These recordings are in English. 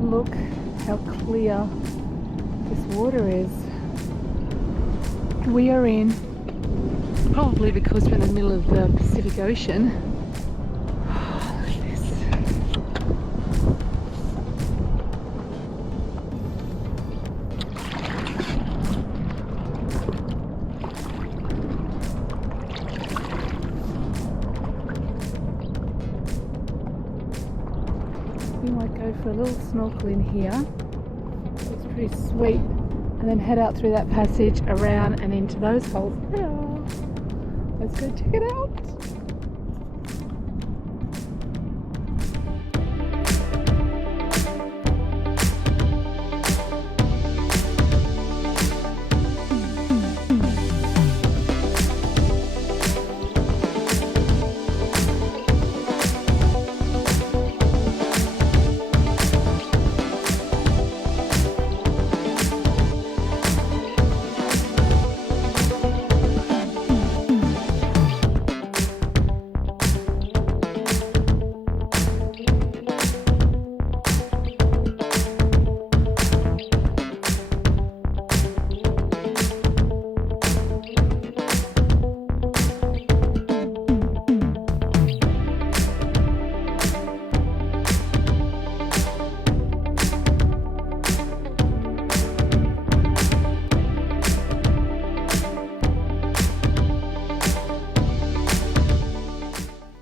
Look how clear this water is. We are in, probably because we're in the middle of the Pacific Ocean. Oh, look at this. We might go for a little snorkel in here. It's pretty sweet. And then head out through that passage, around and into those holes. Yeah. Let's go check it out.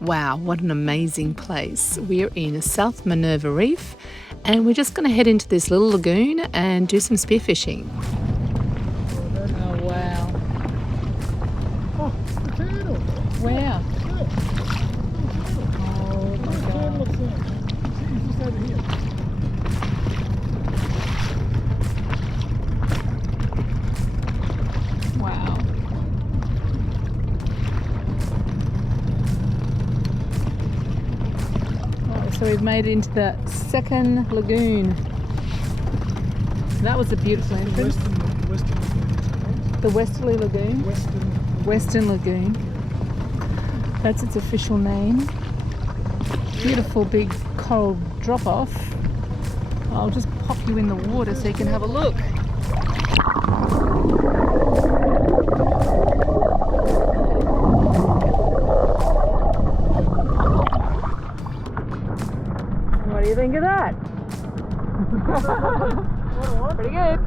Wow, what an amazing place. We're in South Minerva Reef and we're just going to head into this little lagoon and do some spearfishing. Oh, wow. Oh, the turtle. Wow. Look. Oh, my The turtle God. looks there. He's just over here. Wow. Right, so we've made it into the second lagoon. That was a beautiful entrance. Western The Westerly Lagoon. Western Lagoon. That's its official name. Beautiful big coral drop off. I'll just pop you in the water so you can have a look. What do you think of that? Pretty good.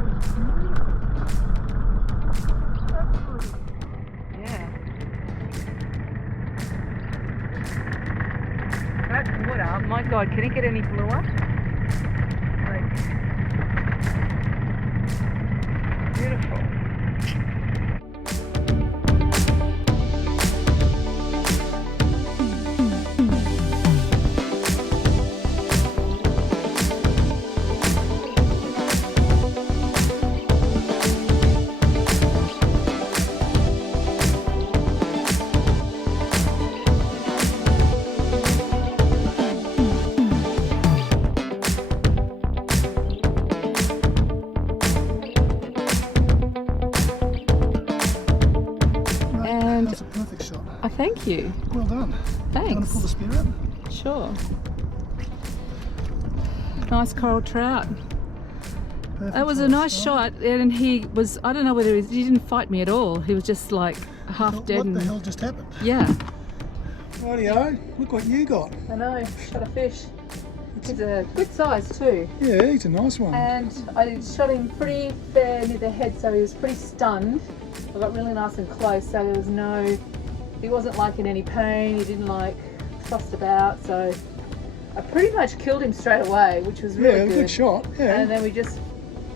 Yeah. That water, my God, can it get any bluer? Like, beautiful. That's a perfect shot. Thank you. Well done. Thanks. You want to pull the spear out? Sure. Nice coral trout. Perfect That was for a nice start. shot, and he was, I don't know whether he didn't fight me at all. He was just like half What dead. the And, hell just happened? yeah. Rightio, look what you got. I know, shot a fish. He's a good size too. Yeah, he's a nice one. And I shot him pretty fair near the head, so he was pretty stunned. I got really nice and close, so there was no, he wasn't like in any pain, he didn't like fussed about, so I pretty much killed him straight away, which was really Yeah, good shot. Yeah. And then we just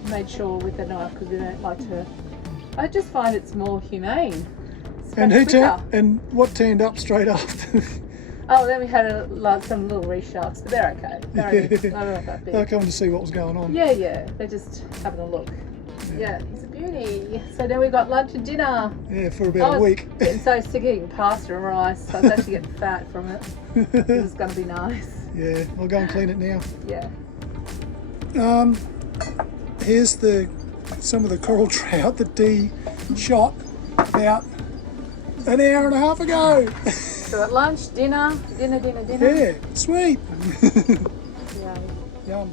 made sure with the knife, because we don't like to, I just find it's more humane. It's And much who quicker. turned, and what turned up straight after? Oh, then we had some little reef sharks, but they're okay. They're not that big. They're coming to see what was going on. Yeah, they're just having a look. Yeah, he's a beauty. So then we got lunch and dinner. Yeah, for about a week. Getting so sick of eating pasta and rice, so I was actually getting fat from it. This is going to be nice. Yeah, I'll go and clean it now. Yeah. Here's some of the coral trout that Dee shot about an hour and a half ago. So at lunch, dinner. Yeah, sweet. Yeah. Yum.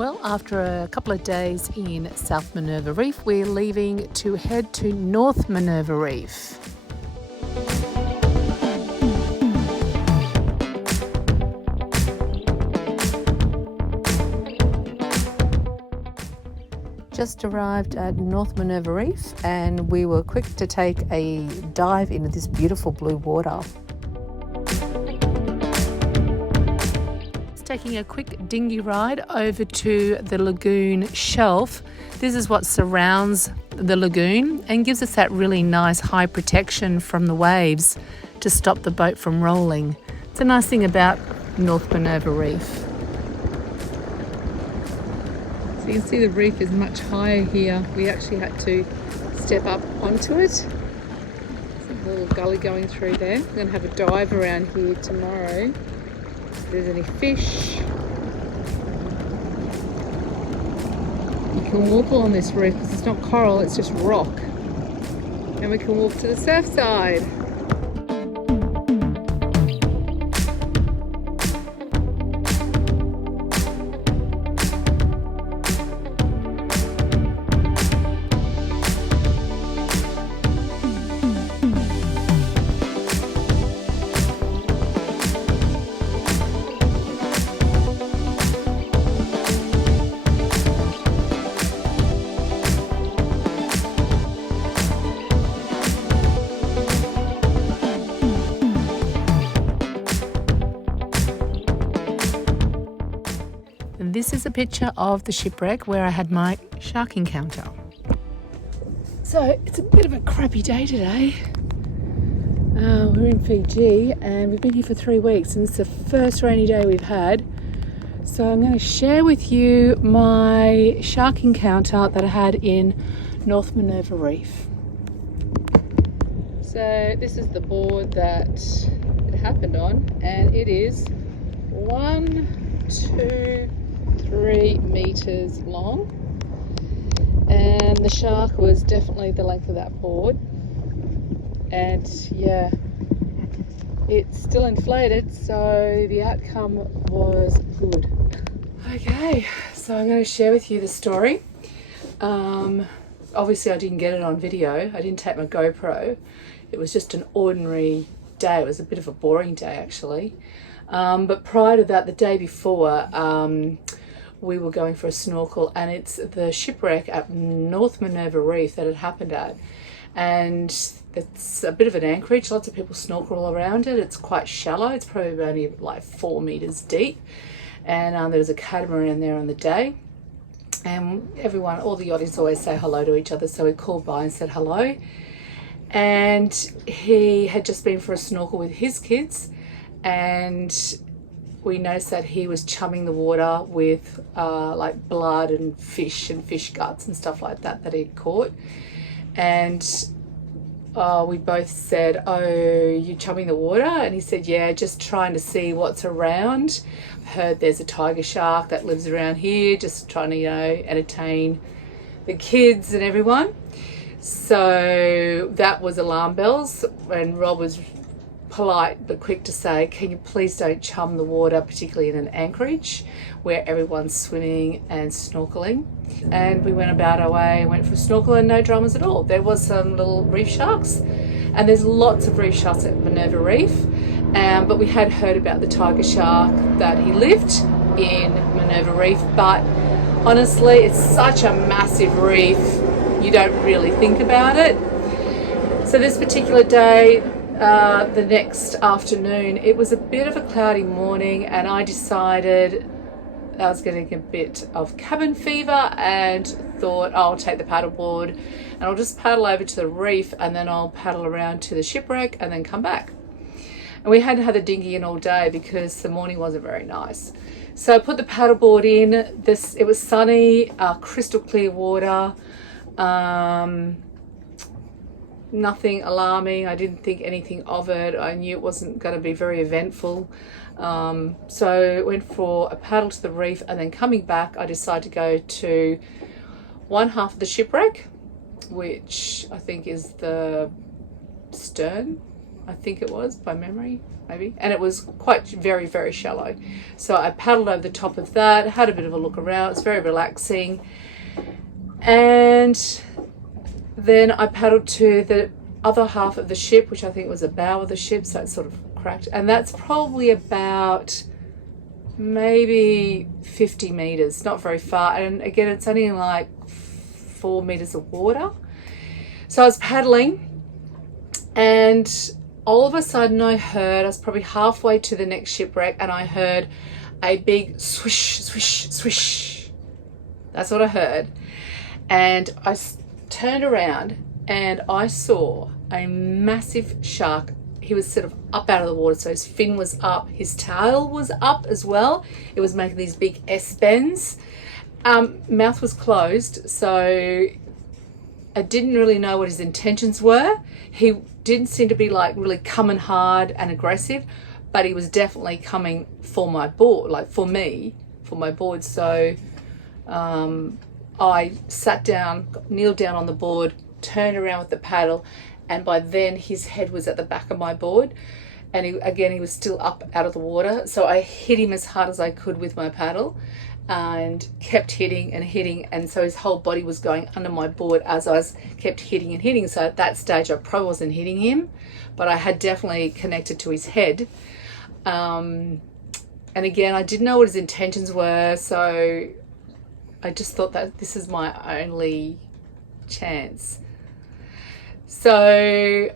Well, after a couple of days in South Minerva Reef, we're leaving to head to North Minerva Reef. Just arrived at North Minerva Reef and we were quick to take a dive into this beautiful blue water. Taking a quick dinghy ride over to the lagoon shelf. This is what surrounds the lagoon and gives us that really nice high protection from the waves to stop the boat from rolling. It's a nice thing about North Minerva Reef. So you can see the reef is much higher here. We actually had to step up onto it. There's a little gully going through there. We're going to have a dive around here tomorrow. If there's any fish. You can walk along this reef because it's not coral, it's just rock. And we can walk to the surf side. And this is a picture of the shipwreck where I had my shark encounter. So it's a bit of a crappy day today. We're in Fiji and we've been here for 3 weeks and it's the first rainy day we've had. So I'm going to share with you my shark encounter that I had in North Minerva Reef. So this is the board that it happened on and it is 1, 2, 3 meters long, and the shark was definitely the length of that board, and yeah, it's still inflated, so the outcome was good. Okay, so I'm going to share with you the story. Obviously I didn't get it on video, I didn't take my GoPro, it was just an ordinary day. It was a bit of a boring day actually, but prior to that, the day before, we were going for a snorkel, and it's the shipwreck at North Minerva Reef that it happened at, and it's a bit of an anchorage. Lots of people snorkel all around it. It's quite shallow. It's probably only like 4 meters deep, and there was a catamaran there on the day, and everyone, all the yachties always say hello to each other, so we called by and said hello, and he had just been for a snorkel with his kids, and we noticed that he was chumming the water with like blood and fish guts and stuff like that that he'd caught. And we both said, "Oh, you chumming the water?" And he said, "Yeah, just trying to see what's around. I've heard there's a tiger shark that lives around here, just trying to, you know, entertain the kids and everyone." So that was alarm bells, and Rob was polite but quick to say, "Can you please don't chum the water, particularly in an anchorage where everyone's swimming and snorkeling." And we went about our way, went for a snorkel, and no dramas at all. There was some little reef sharks, and there's lots of reef sharks at Minerva Reef, but we had heard about the tiger shark that he lived in Minerva Reef, but honestly it's such a massive reef you don't really think about it. So this particular day, the next afternoon, it was a bit of a cloudy morning, and I decided I was getting a bit of cabin fever and thought, I'll take the paddleboard and I'll just paddle over to the reef, and then I'll paddle around to the shipwreck and then come back. And we hadn't had the dinghy in all day because the morning wasn't very nice. So I put the paddleboard in. It was sunny, crystal clear water. Nothing alarming. I didn't think anything of it. I knew it wasn't going to be very eventful. So went for a paddle to the reef, and then coming back I decided to go to one half of the shipwreck, which I think is the stern, I think it was by memory. maybe, and it was quite very, very shallow. So I paddled over the top of that, had a bit of a look around. It's very relaxing. And then I paddled to the other half of the ship, which I think was the bow of the ship, so it's sort of cracked, and that's probably about maybe 50 meters, not very far, and again it's only in like 4 meters of water. So I was paddling, and all of a sudden I was probably halfway to the next shipwreck, and I heard a big swish, swish, swish. That's what I heard. And I turned around and I saw a massive shark. He was sort of up out of the water, so his fin was up, his tail was up as well. It was making these big S bends. Mouth was closed, so I didn't really know what his intentions were. He didn't seem to be like really coming hard and aggressive, but he was definitely coming for my board, like for me, for my board. So I sat down, kneeled down on the board, turned around with the paddle, and by then his head was at the back of my board, and he was still up out of the water. So I hit him as hard as I could with my paddle and kept hitting and hitting, and so his whole body was going under my board as I kept hitting and hitting. So at that stage I probably wasn't hitting him, but I had definitely connected to his head. And again, I didn't know what his intentions were, so I just thought that this is my only chance. So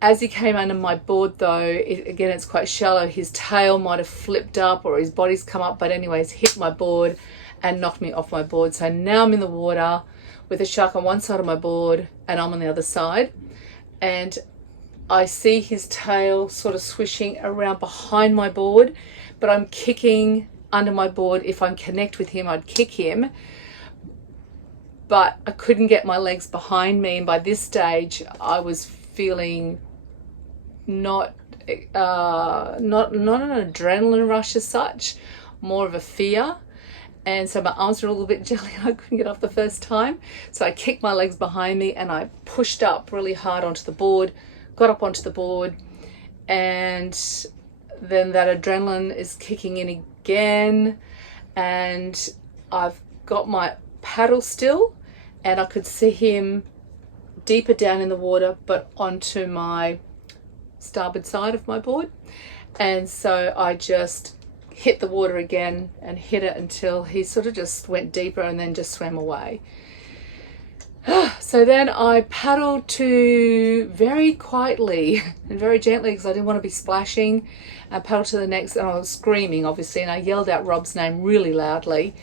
as he came under my board though, again it's quite shallow, his tail might have flipped up or his body's come up, but anyways hit my board and knocked me off my board. So now I'm in the water with a shark on one side of my board and I'm on the other side, and I see his tail sort of swishing around behind my board, but I'm kicking under my board. If I connect with him, I'd kick him, but I couldn't get my legs behind me. And by this stage I was feeling not an adrenaline rush as such, more of a fear. And so my arms were a little bit jelly and I couldn't get off the first time. So I kicked my legs behind me and I pushed up really hard onto the board, got up onto the board, and then that adrenaline is kicking in again, and I've got my paddle still, and I could see him deeper down in the water but onto my starboard side of my board. And so I just hit the water again and hit it until he sort of just went deeper and then just swam away. So then I paddled to, very quietly and very gently because I didn't want to be splashing, I paddled to the next, and I was screaming obviously, and I yelled out Rob's name really loudly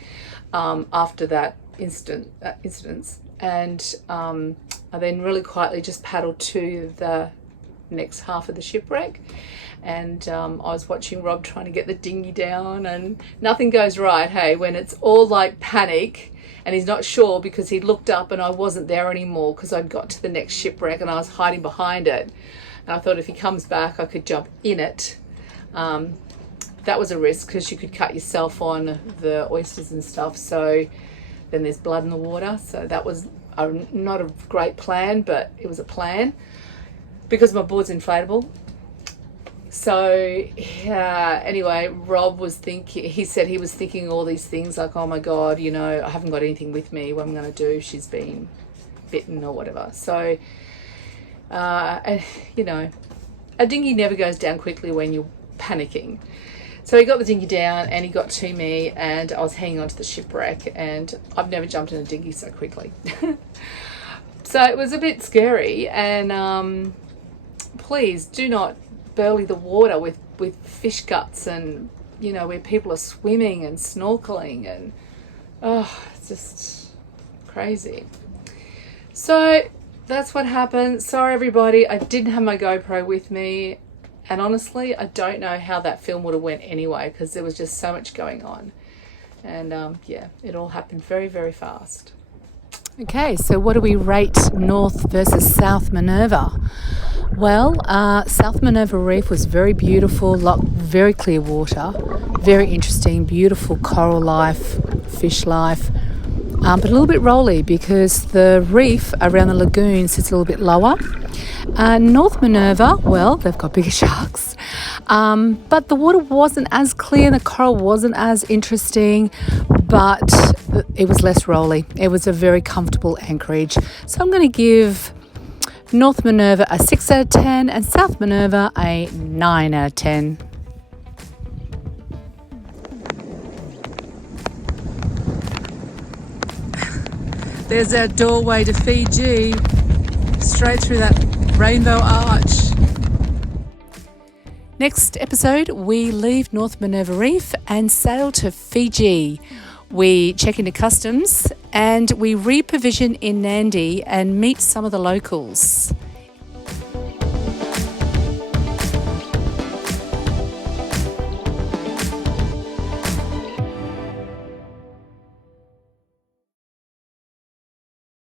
after that incident. And I then really quietly just paddled to the next half of the shipwreck, and I was watching Rob trying to get the dinghy down, and nothing goes right, hey, when it's all like panic and he's not sure, because he looked up and I wasn't there anymore because I'd got to the next shipwreck and I was hiding behind it, and I thought if he comes back I could jump in it. That was a risk because you could cut yourself on the oysters and stuff, so then there's blood in the water. So that was not a great plan, but it was a plan because my board's inflatable. So anyway, Rob was thinking, he said he was thinking all these things like, oh my God, you know, I haven't got anything with me, what I'm going to do, she's been bitten or whatever. So, you know, a dinghy never goes down quickly when you're panicking. So he got the dinghy down and he got to me, and I was hanging onto the shipwreck, and I've never jumped in a dinghy so quickly. So it was a bit scary, and please do not burley the water with fish guts, and you know, where people are swimming and snorkeling, and it's just crazy. So that's what happened. Sorry everybody, I didn't have my GoPro with me, and honestly I don't know how that film would have went anyway, because there was just so much going on, and yeah, it all happened very, very fast. Okay, so what do we rate North versus South Minerva? Well, South Minerva Reef was very beautiful, very clear water, very interesting, beautiful coral life, fish life, but a little bit rolly because the reef around the lagoon sits a little bit lower. North Minerva, well, they've got bigger sharks, but the water wasn't as clear and the coral wasn't as interesting, but it was less rolly. It was a very comfortable anchorage. So I'm going to give North Minerva a 6 out of 10 and South Minerva a 9 out of 10. There's our doorway to Fiji, straight through that rainbow arch. Next episode, we leave North Minerva Reef and sail to Fiji. We check into customs and we reprovision in Nandi and meet some of the locals.